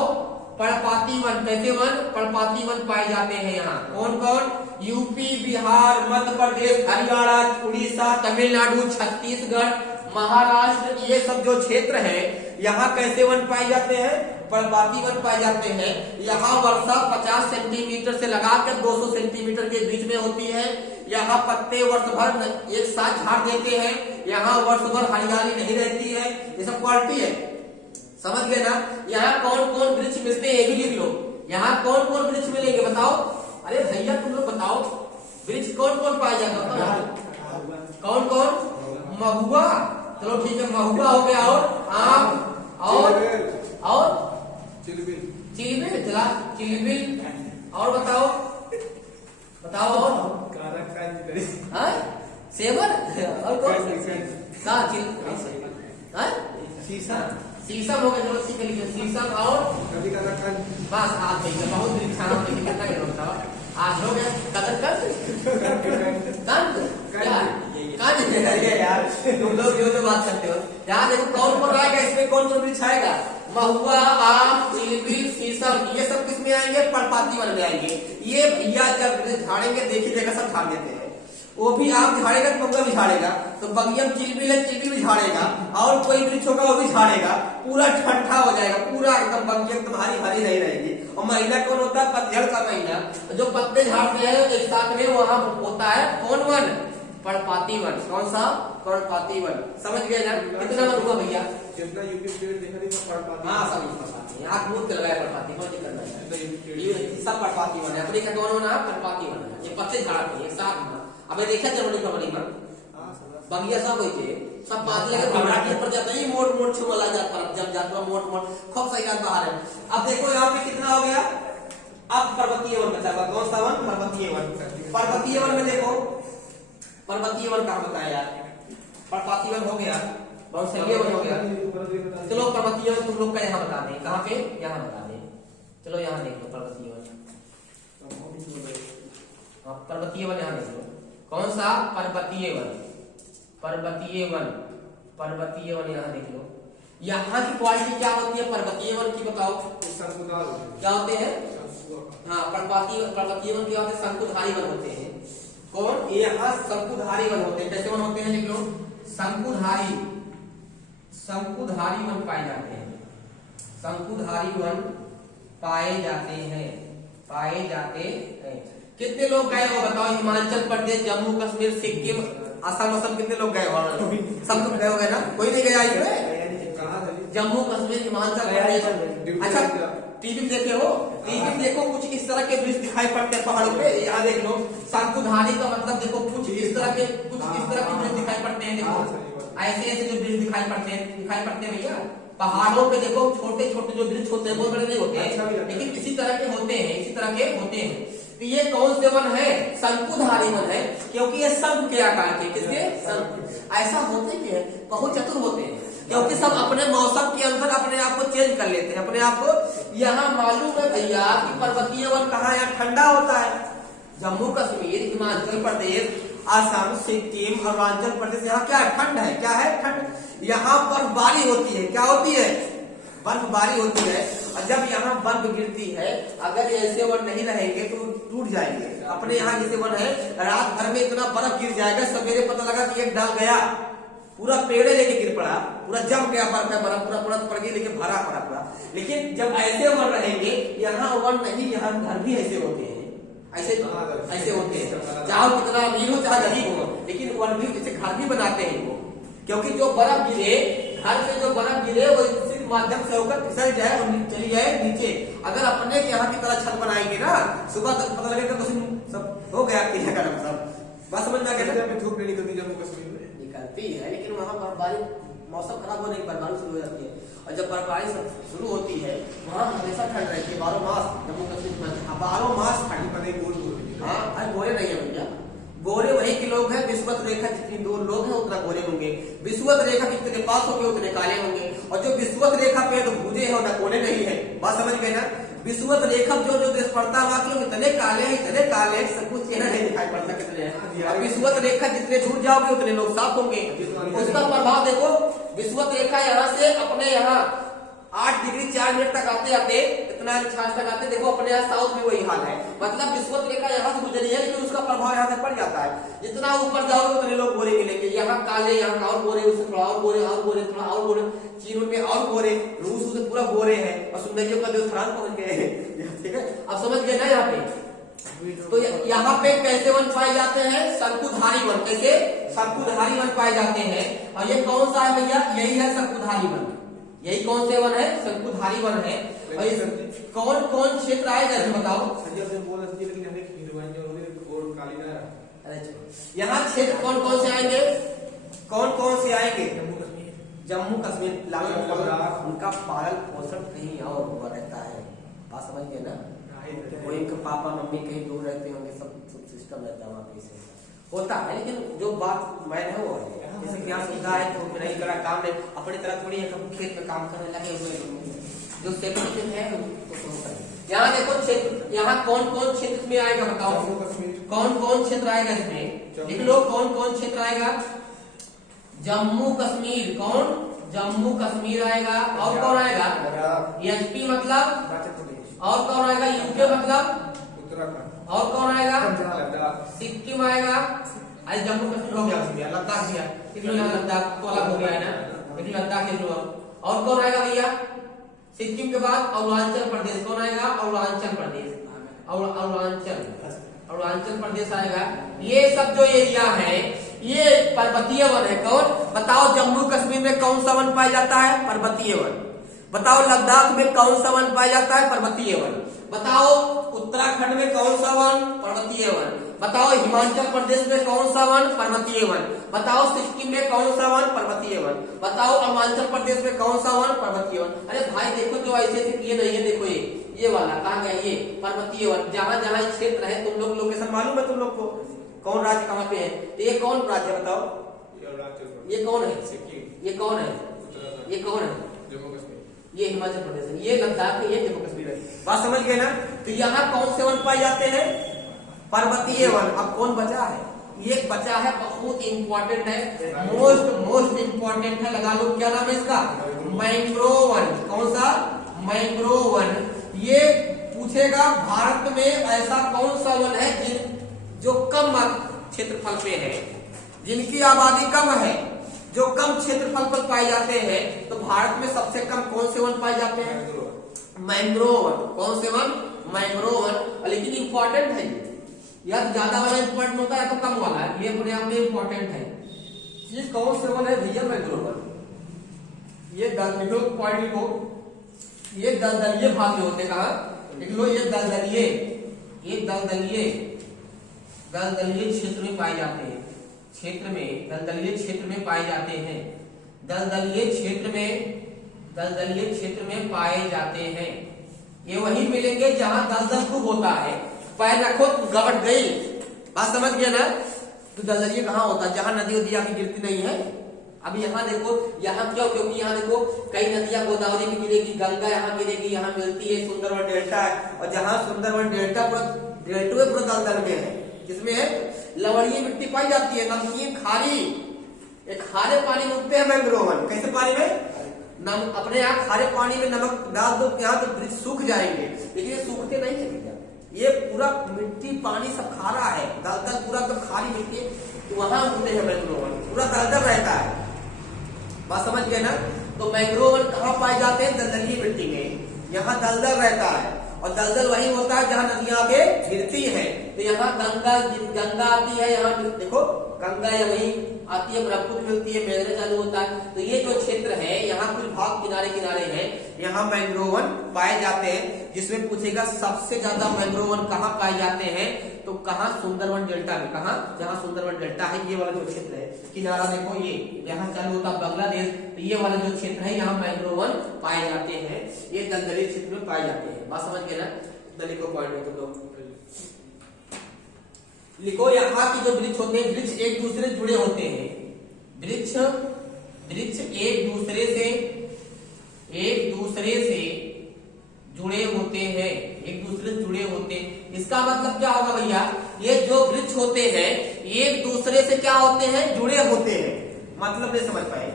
पर्णपाती वन। कैसे वन, पर्णपाती वन पाए जाते हैं यहाँ। कौन कौन, यूपी बिहार मध्य प्रदेश हरियाणा उड़ीसा तमिलनाडु छत्तीसगढ़ महाराष्ट्र, ये सब जो क्षेत्र है यहाँ कैसे वन पाए जाते हैं, पर्णपाती वन पाए जाते हैं। यहाँ वर्षा 50 सेंटीमीटर से लगाकर 200 सेंटीमीटर के बीच में होती है। यहाँ पत्ते वर्ष भर एक साथ झाड़ देते हैं, यहाँ वर्ष भर हरियाली नहीं रहती है। ये सब क्वालिटी है, समझ गए ना। यहाँ कौन कौन वृक्ष मिलते हैं ये भी लिख लो, यहाँ कौन कौन वृक्ष मिलेंगे बताओ। अरे भैया तुम लोग बताओ वृक्ष कौन कौन पाया जाता है, कौन कौन, महुआ, चलो ठीक है महुआ हो गया, और आम, और चिलबिल, चला चिलबिल, और बताओ और सेवन, और कौन सा हाँ? शीशम हो गया, चलो सीख लीजिए शीशम और बस आप देखिए बहुत परीक्षा कितना होता है आज हो गया कदर कर यार तुम लोग जो बात करते हो यहाँ देखो कौन कौन आएगा इसमें, कौन कौन वृक्ष आएगा, महुआ, आम, चिलबिल, शीशम, ये सब किसमें आएंगे, पर्णपाती वन में आएंगे। ये भैया जब झाड़ेंगे देखिए देखा सब झाड़ देते हैं, वो भी आम झाड़ेगा तो महुआ भी झाड़ेगा, तो बगियम चिलबिल है चिलबिल भी झाड़ेगा, और कोई वृक्ष होगा वो भी झाड़ेगा, पूरा ठंडा हो जाएगा, पूरा एकदम बगियम एकदम हरी हरी नहीं रहेगी। और महीना कौन होता है, पतझड़ का महीना, जो पत्ते झाड़ते हैं एक साथ में वहां होता है कौन वन, पर्णपाती वन। कौन सा, पर्णपाती वन। समझ गए ना, कितना वन हुआ भैया, जितना यूपी स्टेट देखा नहीं सब पर्णपाती। हाँ सब पर्णपाती, यहाँ मूल चल रहा है पर्णपाती वन, करना है सब पर्णपाती वन है। अपने का कौन होना है, पर्णपाती वन है, ये पत्ते झाड़ते हैं साथ में। अब देखा जनवरी फरवरी में बगिया सब होते सब बात लगे घबराहट पर जाता है, मोट मोट छुमला जाता है, जब जाता मोट मोट खूब सही बात बाहर है। अब देखो यहाँ पे कितना हो गया, अब पर्वतीय वन बचा हुआ, कौन सा वन, पर्वतीय वन। पर्वतीय वन में देखो, पर्वतीय वन कहाँ बताया यार, पर्वतीय वन हो गया, बहुत सही वन हो गया। चलो पर्वतीय वन तुम लोग का यहाँ बता दें, कहाँ पे, यहाँ बता दें। चलो यहाँ देख लो पर्वतीय वन, पर्वतीय वन यहाँ देख लो, कौन सा, पर्वतीय वन, पर्वतीय वन, पर्वतीय वन यहाँ देख लो। यहाँ की क्वालिटी क्या होती है पर्वतीय वन की, बताओ क्या होते हैं। हाँ पर्वतीय वन क्या होते हैं, शंकुधारी वन होते हैं। कौन, यहाँ शंकुधारी वन होते हैं। कैसे वन होते हैं लिख लो, शंकुधारी, शंकुधारी वन पाए जाते हैं, शंकुधारी वन पाए जाते हैं, पाए जाते हैं। कितने लोग गए हो बताओ, हिमाचल प्रदेश, जम्मू कश्मीर, सिक्किम, असम, कितने लोग गए हो, सब लोग गए हो गए ना, कोई नहीं गया इसमें, जम्मू कश्मीर, हिमाचल प्रदेश। अच्छा टीवी देखे हो, टीवी देखो कुछ इस तरह के वृक्ष दिखाई पड़ते हैं पहाड़ों पे, यहाँ देख लो शंकुधारी का मतलब देखो कुछ इस तरह के वृक्ष दिखाई पड़ते हैं। देखो ऐसे ऐसे जो वृक्ष दिखाई पड़ते हैं भैया, पहाड़ों पे देखो छोटे छोटे जो वृक्ष होते हैं बहुत बड़े नहीं होते हैं, लेकिन इसी तरह के होते हैं, इसी तरह के होते हैं। तो ये कौन से वन है, शंकुधारी वन है, क्योंकि ये शंख के आकार के, किसके, शंख। ऐसा होते हैं, बहुत चतुर होते हैं, क्योंकि सब अपने मौसम के अनुसार अपने आप को चेंज कर लेते हैं अपने आप को। यहाँ मालूम है भैया कि पर्वतीय वन कहाँ, यहाँ ठंडा होता है, जम्मू कश्मीर, हिमाचल प्रदेश, असम, सिक्किम, अरुणाचल प्रदेश, यहाँ क्या है, ठंड है, क्या है, ठंड। यहाँ बर्फबारी होती है, क्या होती है, बर्फबारी होती है। और जब यहाँ बर्फ गिरती है, अगर ऐसे वन नहीं रहेंगे तो टूट जाएंगे। अपने यहाँ जैसे वन है, रात भर में इतना बर्फ गिर जाएगा, सवेरे पता लगा कि एक डाल गया, पूरा पेड़े लेके गिर पड़ा, पूरा जम गया बर्फ है, बर्फ पूरा पड़ गई, लेकिन भरा पड़ा पूरा। लेकिन जब ऐसे वन रहेंगे, यहाँ वन नहीं, यहाँ घर भी ऐसे होते हैं, ऐसे होते हैं, चाहे कितना अमीर हो चाहे गरीब हो, लेकिन वन भी ऐसे घर भी बनाते हैं वो, क्योंकि जो बर्फ गिरे, घर से जो बर्फ गिरे वो इसी माध्यम से होकर फिसल जाए और चली जाए नीचे। अगर अपने यहाँ की तरह छत बनाएंगे ना, सुबह तक पता लगेगा कुछ सब हो गया, सब बस समझ में आ गया। धूप नहीं निकलती जम्मू कश्मीर में, निकलती है, लेकिन वहाँ बर्फबारी, मौसम खराब होने की बर्फबारी शुरू हो जाती है। और जब बर्फबारी शुरू होती है वहाँ हमेशा ठंड रहती है, 12 मास, जम्मू कश्मीर में 12 मास ठंड। हाँ अरे गोरे नहीं है भैया, गोरे वही के लोग हैं, विषुवत रेखा जितनी दूर लोग हैं उतना गोरे होंगे, विषुवत रेखा जितने पास होंगे उतने काले होंगे, और जो विषुवत रेखा पे तो भूजे है उतना गोरे नहीं है। बात समझ गए ना, विषुवत रेखा जो देश पड़ता है वहाँ के लोग इतने काले हैं, सब कुछ चेहरा नहीं दिखाई पड़ता कितने हैं। विषुवत रेखा जितने दूर जाओगे उतने लोग साफ होंगे। उसका प्रभाव देखो, विषुवत रेखा यहाँ से अपने यहाँ 8 डिग्री 4 मिनट तक आते आते इतना छाछ तक आते, देखो अपने यहाँ साउथ में वही हाल है। मतलब विषुवत रेखा यहाँ से गुजरी है, लेकिन उसका प्रभाव यहाँ से पड़ जाता है। जितना ऊपर जाओगे उतने लोग गोरे मिलेंगे, यहाँ काले, यहाँ और गोरे, उससे थोड़ा और गोरे, और गोरे, थोड़ा और गोरे, चीन में और गोरे, रूस से पूरा गोरे है, और सुंदरियों का देश फ्रांस पहुंच गए हैं। ठीक है, अब समझ गए ना यहाँ पे। तो यहाँ पे कैसे वन पाए जाते हैं, शंकुधारी वन, कैसे, शंकुधारी वन पाए जाते हैं। और ये कौन सा है भैया, यही है शंकुधारी वन, यही कौन से वन है, शंकुधारी वन है। और कौन कौन क्षेत्र आएगा बताओ, यहाँ क्षेत्र कौन कौन से आएंगे, कौन कौन से आएंगे, जम्मू कश्मीर, उनका पालन पोषण कहीं और हुआ रहता है। बात समझ गए ना, कोई इनके पापा मम्मी कहीं दूर रहते होंगे, सब सिस्टम रहता है वहाँ पे, होता है। लेकिन जो बात मैं है वो है जैसे कि यहाँ सुविधा है तो नहीं करा काम नहीं अपनी तरह थोड़ी है कभी खेत में काम करने लगे हुए जो क्षेत्र है यहाँ देखो क्षेत्र यहाँ कौन कौन क्षेत्र में आएगा बताओ जम्मू कश्मीर कौन कौन क्षेत्र आएगा इसमें लिख लो कौन कौन क्षेत्र आएगा जम्मू कश्मीर कौन जम्मू कश्मीर आएगा और कौन आएगा एचपी मतलब हिमाचल प्रदेश और कौन आएगा यूके मतलब उत्तराखंड और कौन आएगा लद्दाख सिक्किम आएगा अरे जम्मू कश्मीर हो गया भैया लद्दाख दिया लिख लो यहाँ लद्दाख तो अलग हो गया है ना लेकिन लद्दाख लिख लो और कौन आएगा भैया सिक्किम के बाद अरुणाचल प्रदेश कौन आएगा अरुणाचल प्रदेश अरुणाचल प्रदेश आएगा ये सब जो एरिया है ये पर्वतीय वन है कौन बताओ जम्मू कश्मीर में कौन सा वन पाया जाता है पर्वतीय वन बताओ लद्दाख में कौन सा वन पाया जाता है पर्वतीय वन बताओ उत्तराखंड में कौन सा वन पर्वतीय वन बताओ हिमाचल प्रदेश में कौन सा वन पर्वतीय वन बताओ सिक्किम में कौन सा वन पर्वतीय वन बताओ अरुणाचल प्रदेश में कौन सा वन पर्वतीय वन अरे भाई देखो जो ऐसे ये नहीं है देखो ये वाला कहा गया ये पर्वतीय वन जहाँ जहाँ क्षेत्र है तुम लोग लोकेशन मालूम है तुम लोग को कौन राज्य कहाँ पे है तो ये कौन राज्य बताओ ये कौन है सिक्किम ये कौन है ये कौन है जम्मू कश्मीर ये हिमाचल प्रदेश है ये लद्दाख है ये जम्मू कश्मीर है बात समझ गए ना तो यहाँ कौन से वन पाए जाते हैं पर्वतीय वन अब कौन बचा है ये बचा है बहुत इंपॉर्टेंट है मोस्ट इंपॉर्टेंट है लगा लो क्या नाम है इसका मैंग्रोव वन कौन सा मैंग्रोव वन ये पूछेगा भारत में ऐसा कौन सा वन है जो कम क्षेत्रफल पे है जिनकी आबादी कम है जो कम क्षेत्रफल पर पाए जाते हैं तो भारत में सबसे कम कौन से वन पाए जाते हैं मैंग्रोव वन कौन से वन मैंग्रोव वन लेकिन इंपॉर्टेंट है या तो ज्यादा वाला इंपॉर्टेंट होता है तो कम वाला है ये अपने आप में इंपॉर्टेंट है ये कौन से वन है भैया मैंग्रोव वन ये लिखो पॉइंट लिखो ये दलदलीय भाग में होते कहा लिख लो ये दलदलीय क्षेत्र में पाए जाते हैं दलदलीय क्षेत्र में पाए जाते हैं दलदलीय क्षेत्र में पाए जाते हैं ये वही मिलेंगे जहां दलदल खूब होता है पैर रखो तो गबट गई बात समझ गया ना तो दलदलीय कहाँ होता है जहां नदी उदी आके गिरती नहीं है अभी यहाँ देखो यहाँ क्यों क्योंकि यहाँ देखो कई नदियां गोदावरी में गिरेगी गंगा यहाँ गिरेगी यहाँ मिलती है सुंदरवन डेल्टा है और जहाँ सुंदरवन डेल्टा पूरा दलदल में है जिसमें लवणीय मिट्टी पाई जाती है नमकीन खारी एक खारे पानी में उगते हैं मैंग्रोव वन कैसे पानी में अपने यहाँ खारे पानी में नमक डाल दो यहाँ तो वृक्ष सूख जाएंगे लेकिन ये सूखते नहीं है भैया ये पूरा मिट्टी पानी सब खारा है दलदल पूरा एकदम खारी मिट्टी तो वहां उगते हैं मैंग्रोव वन पूरा दलदल रहता है बात समझ गए ना तो मैंग्रोव वन कहाँ पाए जाते हैं दलदली मिट्टी में यहाँ दलदल रहता है और दलदल वही होता है जहाँ नदियां आगे गिरती है तो यहाँ गंगा आती है यहाँ देखो गंगा या वही आती है ब्रह्मपुत्र मिलती है मेघना चालू होता है तो ये जो क्षेत्र है यहाँ कुछ भाग किनारे किनारे हैं यहाँ मैंग्रोव वन पाए जाते हैं जिसमें पूछेगा सबसे ज्यादा मैंग्रोव वन कहाँ पाए जाते हैं तो कहाँ सुंदरवन डेल्टा में कहाँ जहाँ सुंदरवन डेल्टा है ये वाला जो क्षेत्र है किनारा देखो ये यहाँ चालू होता है बांग्लादेश तो ये वाला जो क्षेत्र है यहाँ मैंग्रोव वन पाए जाते हैं ये दलदली क्षेत्र में पाए जाते हैं बात समझ गए ना दली को पॉइंट में तुम लिखो यहाँ की जो वृक्ष होते हैं वृक्ष एक दूसरे से जुड़े होते हैं वृक्ष एक दूसरे से जुड़े होते हैं एक दूसरे से जुड़े होते हैं इसका मतलब क्या होगा भैया ये जो वृक्ष होते हैं एक दूसरे से क्या होते हैं जुड़े होते हैं मतलब नहीं समझ पाए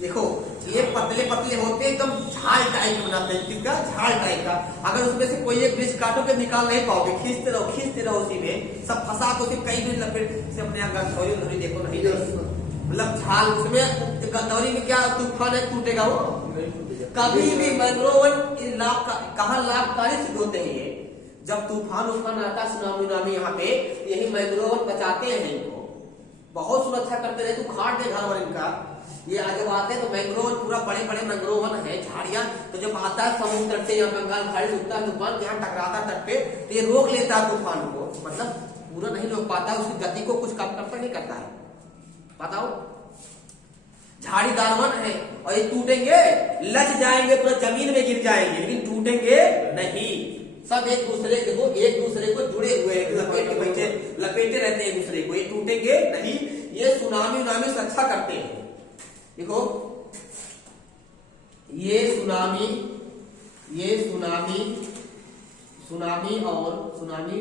देखो ये पतले पतले होते हैं एकदम झाल टाइप बनाते हैं किसका झाल टाइप का अगर उसमें से कोई एक वृक्ष काटो के निकाल नहीं पाओगे खींचते रहो उसी में सब फंसा को कई भी लपेट से अपने यहाँ गंदौरी देखो नहीं मतलब झाल उसमें गंदौरी में क्या तूफान है टूटेगा वो कभी भी मैंग्रोव वन कहाँ लाभकारी सिद्ध होते हैं ये जब तूफान आता सुनामी यहाँ पे यही मैंग्रोव वन बचाते हैं इनको बहुत सुरक्षा करते रहे तू खाट दे घर वर इनका ये जब आते हैं तो मैंग्रोव पूरा बड़े बड़े मैंग्रोव वन है झाड़ियां तो जब आता है समुद्र तट से यहाँ बंगाल खाड़ी उठता है तूफान यहाँ टकराता तट पे तो ये रोक लेता है तूफान को मतलब पूरा नहीं रोक पाता उसकी गति को कुछ कम करता नहीं करता है बताओ झाड़ीदार वन है और ये टूटेंगे लच जाएंगे पूरा जमीन में गिर जाएंगे लेकिन टूटेंगे नहीं सब एक दूसरे को जुड़े हुए लपेटे रहते हैं एक दूसरे को ये टूटेंगे नहीं ये सुनामी उनामी से रक्षा करते हैं। देखो ये सुनामी और सुनामी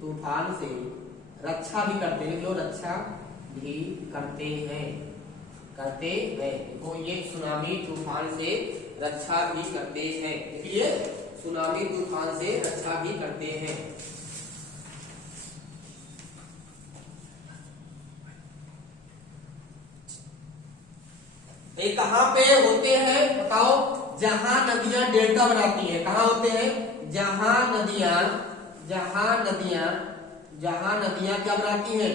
तूफान से रक्षा भी करते हैं। जो रक्षा भी करते हैं देखो ये सुनामी तूफान से रक्षा भी करते हैं। देखिए सुनामी तूफान से रक्षा भी करते हैं। ये कहां पे होते हैं बताओ? जहां नदियां डेल्टा बनाती हैं। कहां होते हैं? जहां नदियां क्या बनाती हैं?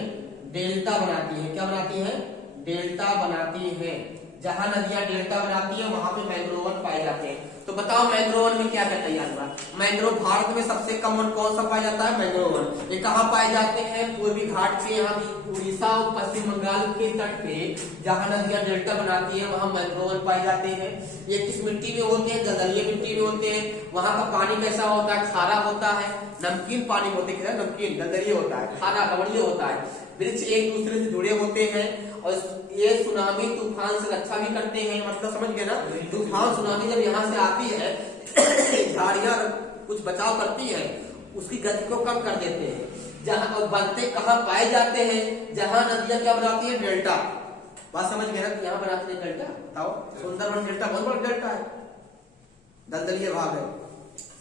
डेल्टा बनाती हैं। क्या बनाती हैं? डेल्टा बनाती हैं। जहां नदियां डेल्टा बनाती हैं वहां पे मैंग्रोवन पाए जाते हैं। तो बताओ मैंग्रोवन में क्या क्या तैयार हुआ? मैंग्रोव भारत में सबसे कॉमन कौन सा पाया जाता है? मैंग्रोवन। ये कहाँ पाए जाते हैं? पूर्वी घाट पे, यहाँ उड़ीसा और पश्चिम बंगाल के तट पे जहां नदियां डेल्टा बनाती है वहां मैंग्रोवन पाए जाते हैं। ये किस मिट्टी में होते हैं? दलदलीय मिट्टी में होते हैं। वहां का पानी कैसा होता है? खारा होता है। नमकीन पानी होते हैं, नमकीन दलदलीय होता है, खारा लवणीय होता है। वृक्ष एक दूसरे से जुड़े होते हैं और ये सुनामी तूफान से रक्षा भी करते हैं। मतलब समझ गए ना? तूफान सुनामी जब यहाँ से आती है झाड़ियां कुछ बचाव करती है, उसकी गति को कम कर देते हैं। जहां और बनते कहाँ पाए जाते हैं? जहां नदियां क्या बनाती है? डेल्टा। बात समझ गए ना? यहाँ बनाते हैं डेल्टा। बताओ सुंदरबन डेल्टा बहुत बड़ा डेल्टा है, दलदलीय भाग है,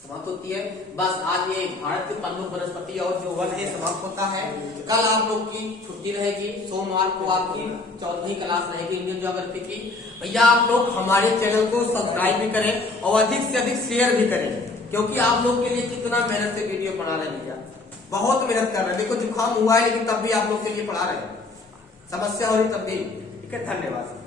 समाप्त होती है। बस आज ये भारत के प्रमुख वनस्पति और जो वन है समाप्त होता है। कल आप लोग की छुट्टी रहेगी। सोमवार को आपकी 14वीं क्लास रहेगी इंडियन ज्योग्राफी की। भैया आप लोग हमारे चैनल को सब्सक्राइब भी करें और अधिक से अधिक शेयर भी करें, क्योंकि आप लोग के लिए कितना मेहनत से वीडियो बना रहे हैं भैया, बहुत मेहनत कर रहे हैं। देखो जुकाम हुआ है लेकिन तब भी आप लोग के लिए पढ़ा रहे हैं, समस्या हो रही तब भी। ठीक है, धन्यवाद।